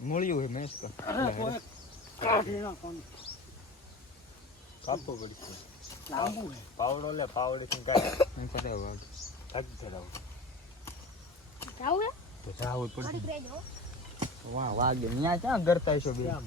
મળ્યું હોય કોઈ કાપવો પડશે લાંબુ પાવડો લે પાવડેથી કાઢ. નહીં કરે વાગ કાઢ ધરાવ જાવું તો જાવું પડશે. વાહ વાગે ત્યાં ક્યાં કરતા છો બે આ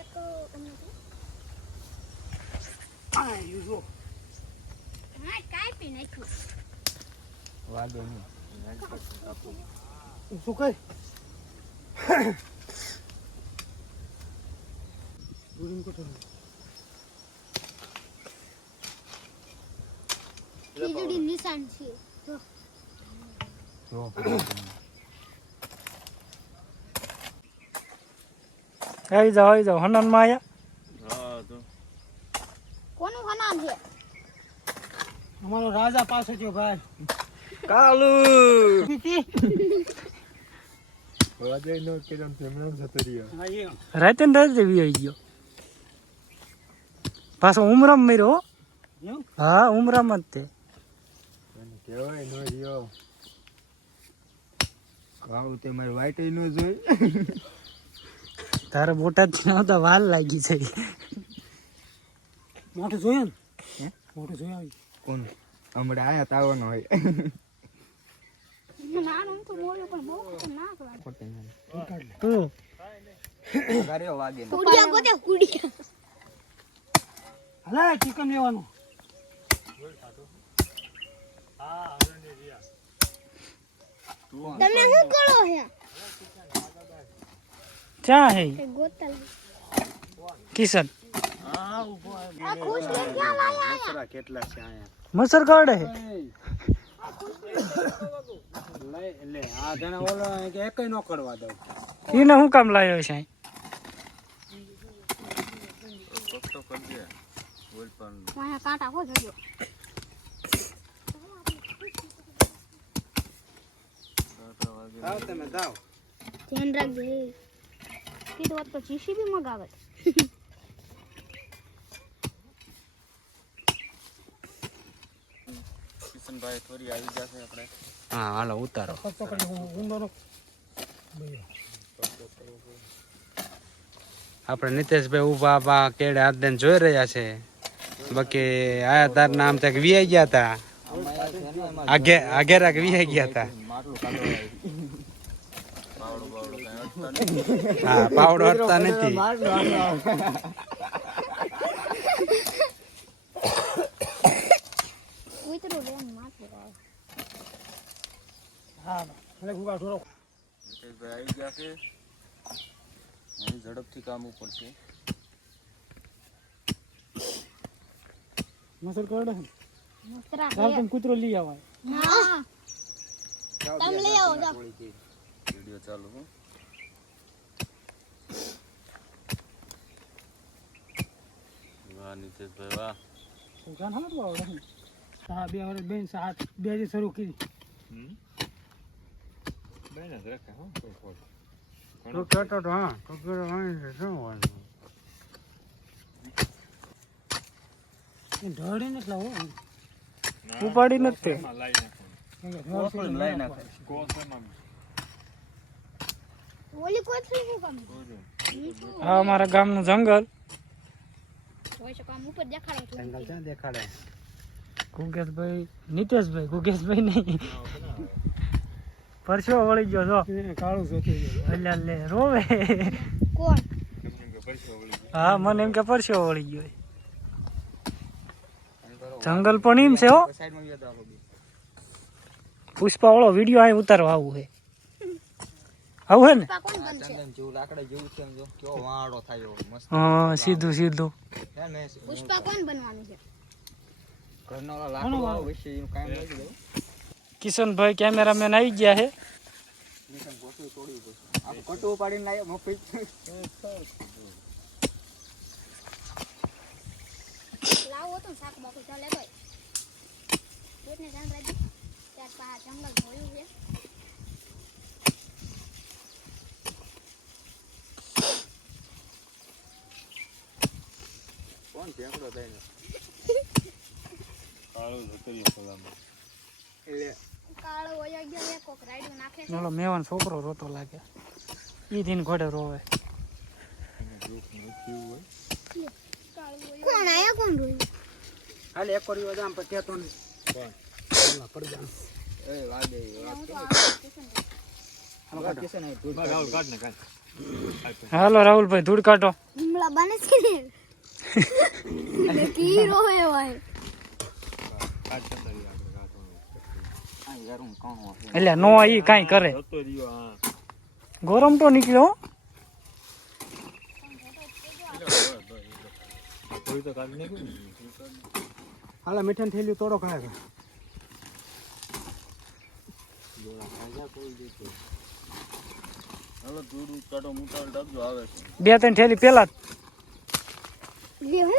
એક આ યુઝો હા કાપી નાખ્યું. વાગે નહીં. શું કઈ ગુરીમ કોઠો ખીજડી નિશાન છે જો જો આવી જાઓ આવી જાઓ હનનમાં આયા હા તો કોનું હનામ છે અમારો રાજા પાસે જો ભાઈ કાલુ નો રાતે ને રાતે આવી ગયો. પાછો ઉમરામ મર્યો હો. હા ઉમરામ જ તે. નો રહ્યો. કાળુ તે મારી વાઈટ નો જોઈ તારા બોટાદથી નહોતા વાલ લાગી છે. મોટું જોયું? ને? મોટું જોયું. કોણ? હમણાં આયા તાવાનો હોય. હલે ચિકન લેવાનું તમે શું છે ક્યાં હે ગોતલ મસરા કાઢે હે લે આ જણા નો કરવા દઉં એને શું કામ લાવ્યો છે મારા કાંટા હો જજો તમે જાઓ ધ્યાન રાખજે. કીધું તો જીસીબી મગાવે. કિશનભાઈ થોડી આવી જશે આપણે. હા હાલો ઉતારો. આપણે નીતેશભાઈ ઊભા બા કેડે હાથ દઈને જોઈ રહ્યા છે. બાકી આયા તાર નામ તક વીઆઈ ગયા હતા આગે આગે વીઆઈ ગયા હતા હા પાવડો હટતા નથી ઉતરું રે એમ માથું આવે હા ભલે ગુગા ઢોરો નીતેશભાઈ આવી ગયા છે. અહીં ઝડપથી કામ ઉપર છે. મસર કરડે રાખ. ચાલ તમે કૂતરો લઈ આવો ના તમે લઈ આવો જાઓ. વિડિયો ચાલુ હો. વાહ નીતેશભાઈ વાહ. જાન હા તો આવડે હા બે વર્ષ બેન સાત બે જે શરૂ કરી. તો કહેતો તો હા તો કહેતો હા શું વાંધો ઢળી નથી લાવો ઉપાડી નથી ઓલી કોઈ થઈ શું કામ આ અમારા ગામનું જંગલ જંગલ ક્યાં દેખાડે ગુગેશભાઈ નીતેશભાઈ ગુગેશભાઈ નહીં પરસો વળી ગયો છો. કાળું જોતી એટલે લે રોવે. કોણ? હા મને એમ કે પરસો વળી ગયો જંગલ પણ એમ છે હો. પુષ્પા વાળો વીડિયો અહીં ઉતારવા આવું છે આવું હે ને? છે. હા સીધું સીધું. પુષ્પા કોણ બનવાનું છે? ઘરનો લાકડો વાળો વિશે એનું કામ લાગી કિશનભાઈ કેમેરામેન આવી ગયા છે આપણે કટુ પાડીને લાવ્યો મફત લાવો તો શાક બાકુ ચાલે તો પેટને ધ્યાન રાખજો ત્યાર પા જંગલ જોયું છે કોણ ભેંકડો થઈને કાળો જતો રહ્યો પેલામાં એટલે મેવાન છોકરો રોતો લાગે. ઈ દિન ઘોડે રોવે. કોણ આયા કોણ રોયું? હાલે એક કોરી આમ પર કહેતો નહીં. પડી જા એ વાગે હાલો રાહુલભાઈ ધૂળ કાઢો. બને છે ને. કી રોવે હોય એટલે નો ઈ કાંઈ કરે. ગરમ તો નીકળ્યો હાલા હાલે મીઠાની થેલી તોડો કાય બે ત્રણ થેલી પેલા જ. લે હું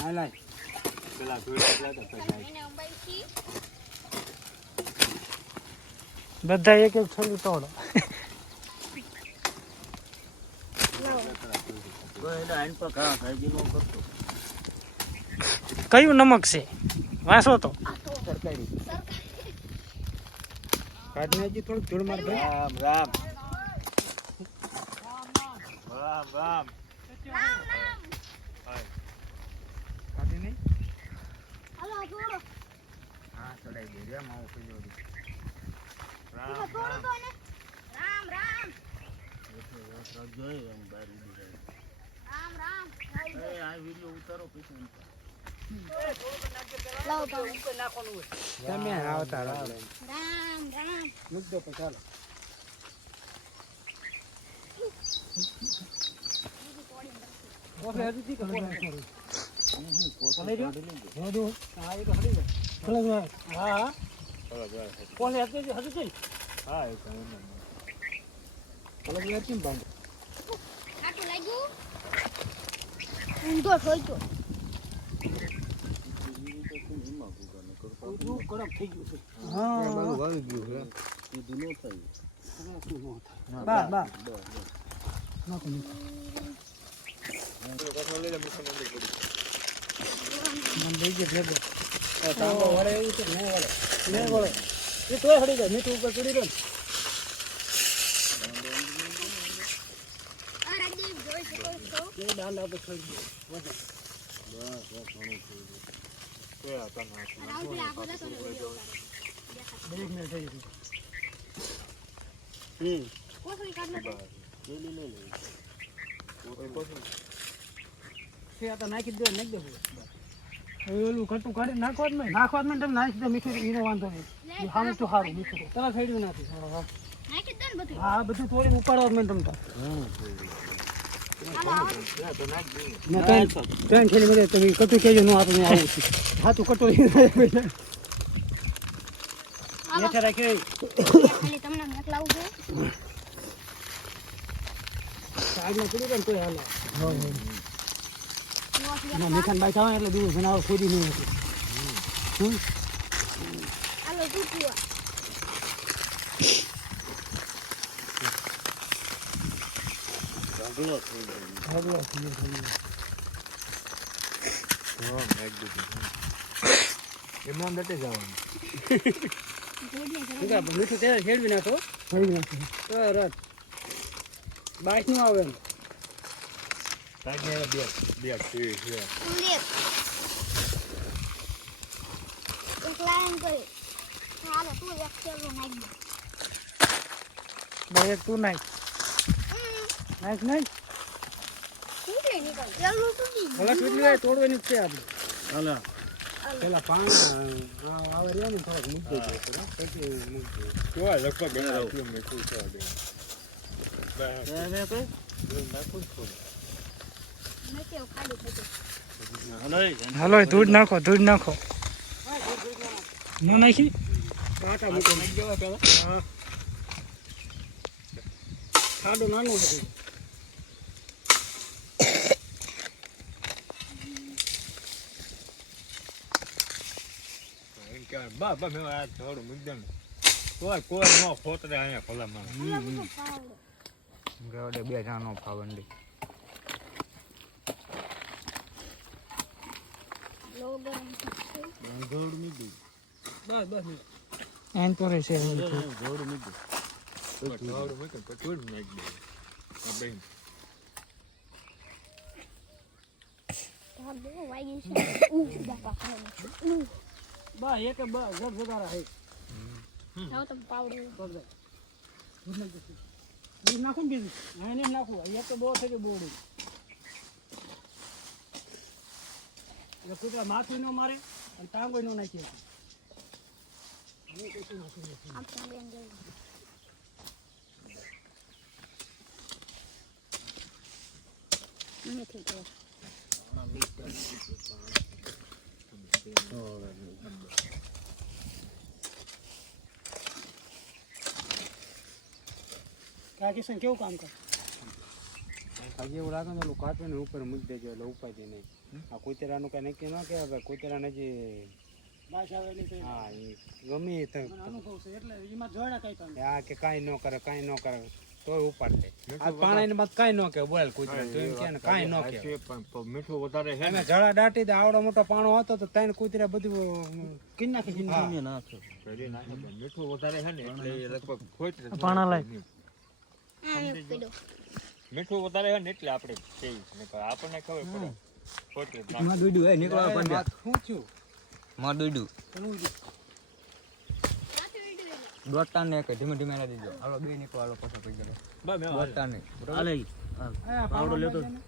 હા લાય એને અંબાઈથી બધા એક એક થેલી તોડો. કયું નમક છે? વાંચો તો. કાઢ ને થોડુંક ધૂળ માર ભાઈ. રામ રામ. રામ રામ. કાઢી નહીં હા ચડાઈ ગઈ રે થોડો તો ને રામ રામ ઉડી જાય રામ રામ. એ આ વિડિયો ઉતારો પછી લાવો પાઉં. તમે રામ રામ મૂક દો પછી ચાલો ખાટું લાગ્યું ઊંધો ઠોક્યો સીધું ન થાય આ છો રાહુલ આગો જતો ને વીડિયો કોથળી કાઢ નાખો. દો નાખી દો ઓલું કટું કાઢી નાખવા જ નહીં. નાખવા જ નહીં તમે નાખી દો મીઠું એનો વાંધો નહીં. સારું તો સારું મીઠું. તરત ફેડ્યું નાખી. હા બધું. તોડીને ઉપાડવા ત્રણ થેલી મળે તમે કટું કેજો નો આપણે આવું છું હા તું કટો મીઠા રાખી. ખાલી તમને મોકલાવું છે સાઈડમાં પડી ગયો ને તોય હાલે. એમાં મીઠાને બાઈ આવે એટલે દિવસ બનાવો ખોદી નહીં હતું હાલો તું પીવા. ઢગલો થઈ ગયો. એમાં દટે જવાનું. મીઠું ત્યારે ફેરવી નાખો? ફેરવી નાખો. બાઈસનું આવે. એમ સુંદર એક લાઈન કરી હાલો તું એક તૂટી નીકળ કેલું તૂટી ભલા કેટલી વાર તોડવાની જ છે હાલા પેલા પાન આવે રહ્યા ને થોડાક મૂકી દેજો થોડા પછી મૂકી મેં કેવું ખાલી થતું હાલો ધૂળ નાખો ધૂળ નાખો. ન નાખી? કાંટા મૂકી નાખી દેવા પેલા હા ખાડો નાનો હતો બધું પાવડો બે જાનો ફાવંડી. ગરમ થશે બસ બસ છે જોડું જોડું છે એક બા, જગ જગારા હે. તમે પાવડો બીજ નાખું બીજું એને નાખું એક તો બહુ થઈ ગયું બોડી એટલે કૂતરા માથું ન મારે અને ટાંગો ન નાખી. જોઈ નથી તો કા કેવું કામ કરે? હજી એવું લાગે ને ઉપર મૂકી દેજો એટલે ઉપાય નહીં. આ કૂતરાનું કઈ નક્કી ન કહેવાય ભાઈ કૂતરાને જે હા એ ગમે આ કે કાંઈ ન કરે કાંઈ ન કરે તોય ઉપાડ લે. આ પાણી બાદ કાંઈ ન કે બોલ કૂતરા તો એમ કે ને કાંઈ ન કે મીઠું વધારે છે જળા દાટી દે આવડો મોટો પાણો હતો તો ત્રણ કૂતરા બધું કિન નાખી હા. નાખે મીઠું વધારે છે ને એટલે લગભગ ખોટ પાણા લાય. મીઠું વધારે હોય ને એટલે આપણે કહીએ આપણને ખબર પડે. ખોટમાં દોડ્યું હે નીકળવા પડ્યા શું થયું? માં દોડ્યું દોડતા ને કે ધીમે ધીમે દીધો. હાલો બે નીકળો હાલો પાછા પડી ગયા બસ મેં દોડતા નહીં આ પાવડો લેતો કયો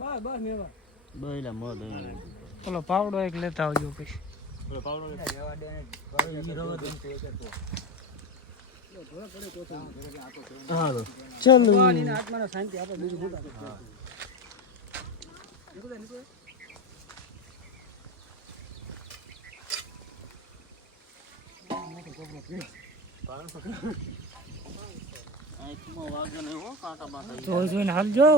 બસ બસ મેવા. બઈલા મદ ચલો પાવડો એક લેતા આવજો પછી. પાવડો લે. ચલો આત્માને શાંતિ આપે બીજું શું જોઈ જોઈને હાલજો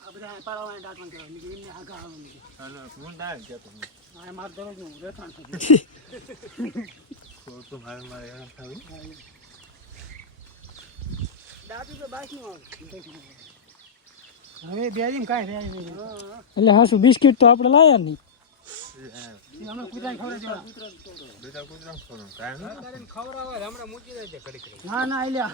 આ બધા પાડવાની દાંતણ કરવા નીકળી એમને આગા એટલે હાસુ બિસ્કિટ તો આપણે લાયા નહીં. ના ના આલ્યા.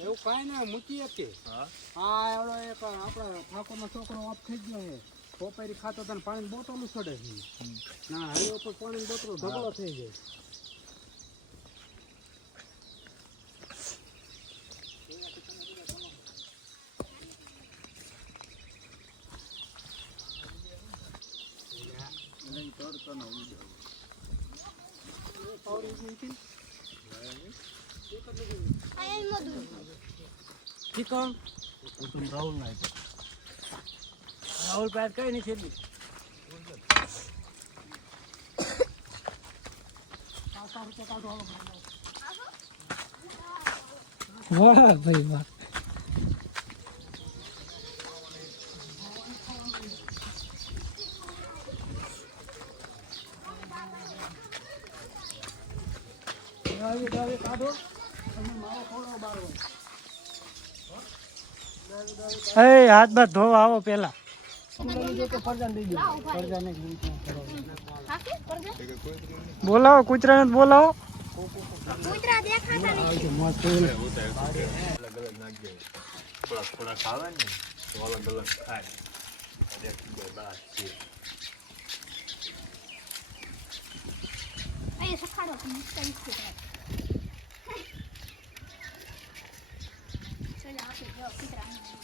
એવું કાંઈ ના મૂકી હતી હા? હા એવડો એક આપણા ઠાકોરનો છોકરો ઓફ થઈ ગયો છે. ખોપેરી ખાતો તને પાણીની બોટલ છોડે છે. ના હાઈવે ઉપર પાણીની બોટલો ઢગલો થઈ જાય. આ એમ મધુ ઠીક રાહુલ પાસે કઈ નહીં છેલ્લી. વાહ ભાઈ વાહ. દાવી દાવી કાઢો. અને મારો થોડો બારો એ હાથ બાદ ધોવા આવો પેલા. બોલાવો કૂતરાને બોલાવો. કૂતરા દેખાતા નહીં અલગ અલગ નાખી દે. થોડાક થોડાક આવે ને જો કૂતરા